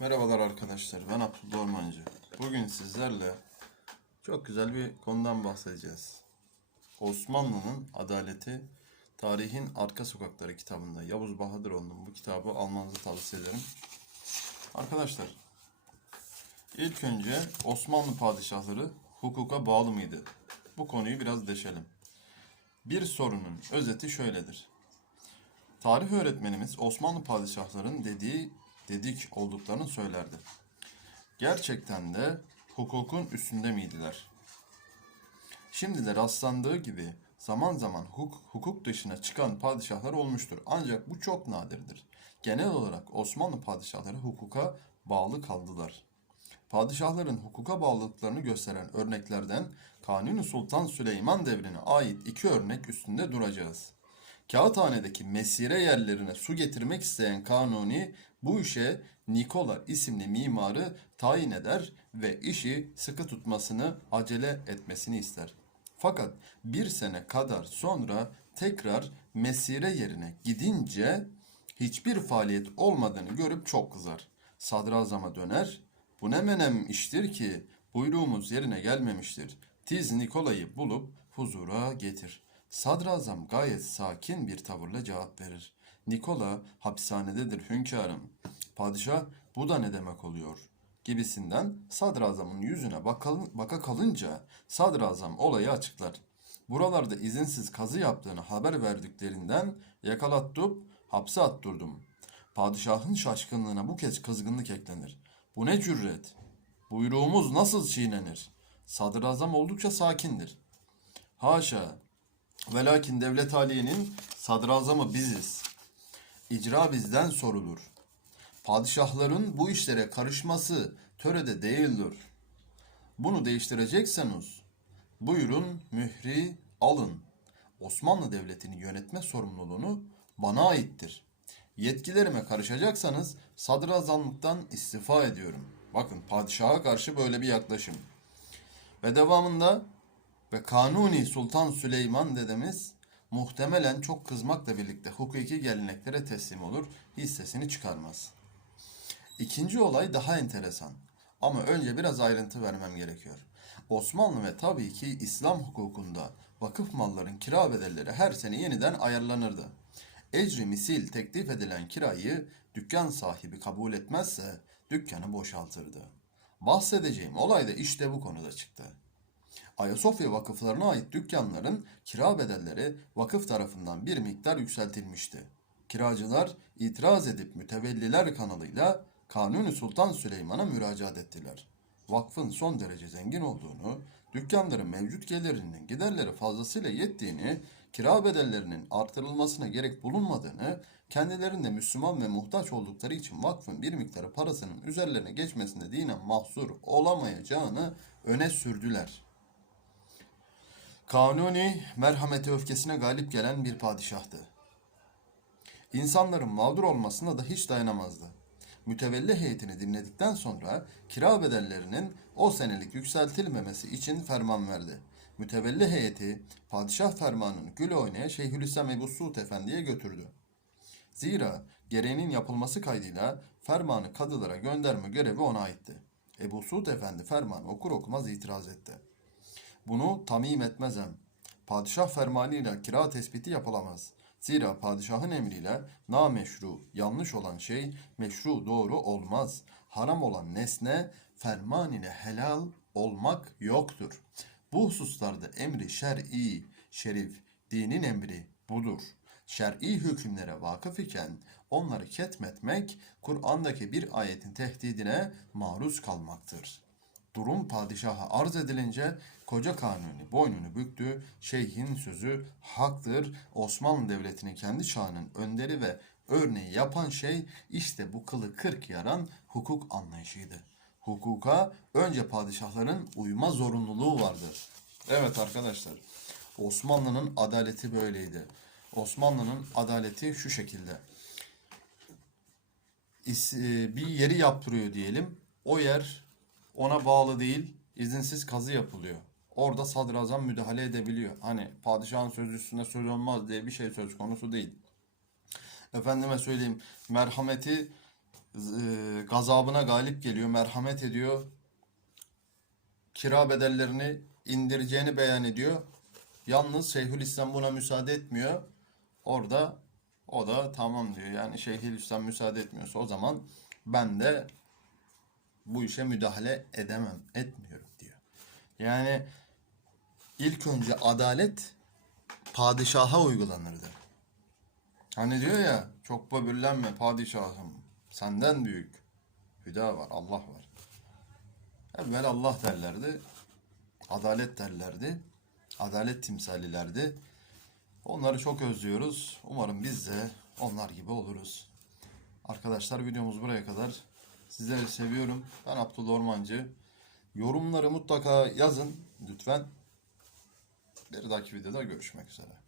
Merhabalar arkadaşlar, ben Abdullah Ormancı. Bugün sizlerle çok güzel bir konudan bahsedeceğiz. Osmanlı'nın adaleti, Tarihin Arka Sokakları kitabında Yavuz Bahadıroğlu'nun bu kitabı almanızı tavsiye ederim. Arkadaşlar, ilk önce Osmanlı padişahları hukuka bağlı mıydı? Bu konuyu biraz deşelim. Bir sorunun özeti şöyledir. Tarih öğretmenimiz Osmanlı padişahların dediği dedik olduklarını söylerdi. Gerçekten de hukukun üstünde miydiler? Şimdi de rastlandığı gibi zaman zaman hukuk, hukuk dışına çıkan padişahlar olmuştur. Ancak bu çok nadirdir. Genel olarak Osmanlı padişahları hukuka bağlı kaldılar. Padişahların hukuka bağlılıklarını gösteren örneklerden Kanuni Sultan Süleyman devrine ait iki örnek üstünde duracağız. Kağıthane'deki mesire yerlerine su getirmek isteyen Kanuni bu işe Nikola isimli mimarı tayin eder ve işi sıkı tutmasını acele etmesini ister. Fakat bir sene kadar sonra tekrar mesire yerine gidince hiçbir faaliyet olmadığını görüp çok kızar. Sadrazama döner, bu ne menem iştir ki buyruğumuz yerine gelmemiştir. Tiz Nikola'yı bulup huzura getir. Sadrazam gayet sakin bir tavırla cevap verir. Nikola hapishanededir hünkârım. Padişah bu da ne demek oluyor? Gibisinden sadrazamın yüzüne bakal- baka kalınca sadrazam olayı açıklar. Buralarda izinsiz kazı yaptığını haber verdiklerinden yakalattıp hapse attırdım. Padişahın şaşkınlığına bu kez kızgınlık eklenir. Bu ne cüret? Buyruğumuz nasıl çiğnenir? Sadrazam oldukça sakindir. Haşa, Velakin devlet haliyenin sadrazamı biziz. İcra bizden sorulur. Padişahların bu işlere karışması törede değildir. Bunu değiştirecekseniz buyurun mühri alın. Osmanlı Devleti'ni yönetme sorumluluğunu bana aittir. Yetkilerime karışacaksanız sadrazamlıktan istifa ediyorum. Bakın padişaha karşı böyle bir yaklaşım. Ve devamında ve Kanuni Sultan Süleyman dedemiz muhtemelen çok kızmakla birlikte hukuki geleneklere teslim olur, hissesini çıkarmaz. İkinci olay daha enteresan. Ama önce biraz ayrıntı vermem gerekiyor. Osmanlı ve tabii ki İslam hukukunda vakıf malların kira bedelleri her sene yeniden ayarlanırdı. Ecri misil teklif edilen kirayı dükkan sahibi kabul etmezse dükkanı boşaltırdı. Bahsedeceğim olay da işte bu konuda çıktı. Ayasofya vakıflarına ait dükkanların kira bedelleri vakıf tarafından bir miktar yükseltilmişti. Kiracılar itiraz edip mütevelliler kanalıyla Kanuni Sultan Süleyman'a müracaat ettiler. Vakfın son derece zengin olduğunu, dükkanların mevcut gelirinin giderleri fazlasıyla yettiğini, kira bedellerinin artırılmasına gerek bulunmadığını, kendilerinde Müslüman ve muhtaç oldukları için vakfın bir miktarı parasının üzerlerine geçmesinde dinen mahsur olamayacağını öne sürdüler.'' Kanuni merhameti öfkesine galip gelen bir padişahtı. İnsanların mağdur olmasına da hiç dayanamazdı. Mütevelli heyetini dinledikten sonra kira bedellerinin o senelik yükseltilmemesi için ferman verdi. Mütevelli heyeti padişah fermanını gül oynaya Şeyhülislam Ebu Suud Efendi'ye götürdü. Zira gereğinin yapılması kaydıyla fermanı kadılara gönderme görevi ona aitti. Ebu Suud Efendi fermanı okur okumaz itiraz etti. Bunu tamim etmezem. Padişah fermanıyla kira tespiti yapılamaz. Zira padişahın emriyle nameşru, yanlış olan şey meşru doğru olmaz. Haram olan nesne ferman ile helal olmak yoktur. Bu hususlarda emri şer'i, şerif, dinin emri budur. Şer'i hükümlere vakıf iken onları ketmetmek Kur'an'daki bir ayetin tehdidine maruz kalmaktır.'' Durum padişaha arz edilince koca kanuni boynunu büktü. Şeyhin sözü haktır. Osmanlı Devleti'nin kendi çağının önderi ve örneği yapan şey işte bu kılı kırk yaran hukuk anlayışıydı. Hukuka önce padişahların uyma zorunluluğu vardı. Evet arkadaşlar Osmanlı'nın adaleti böyleydi. Osmanlı'nın adaleti şu şekilde. E, Bir yeri yaptırıyor diyelim. O yer ona bağlı değil, izinsiz kazı yapılıyor. Orada sadrazam müdahale edebiliyor. Hani padişahın sözü üstünde söz olmaz diye bir şey söz konusu değil. Efendime söyleyeyim merhameti e, gazabına galip geliyor, merhamet ediyor. Kira bedellerini indireceğini beyan ediyor. Yalnız Şeyhülislam buna müsaade etmiyor. Orada o da tamam diyor. Yani Şeyhülislam müsaade etmiyorsa o zaman ben de bu işe müdahale edemem, etmiyorum diyor. Yani ilk önce adalet padişaha uygulanırdı. Hani diyor ya çok böbürlenme padişahım senden büyük hüda var Allah var. Evvel Allah derlerdi. Adalet derlerdi. Adalet timsalilerdi. Onları çok özlüyoruz. Umarım biz de onlar gibi oluruz. Arkadaşlar videomuz buraya kadar. Sizleri seviyorum. Ben Abdullah Ormancı. Yorumları mutlaka yazın lütfen. Bir dahaki videoda görüşmek üzere.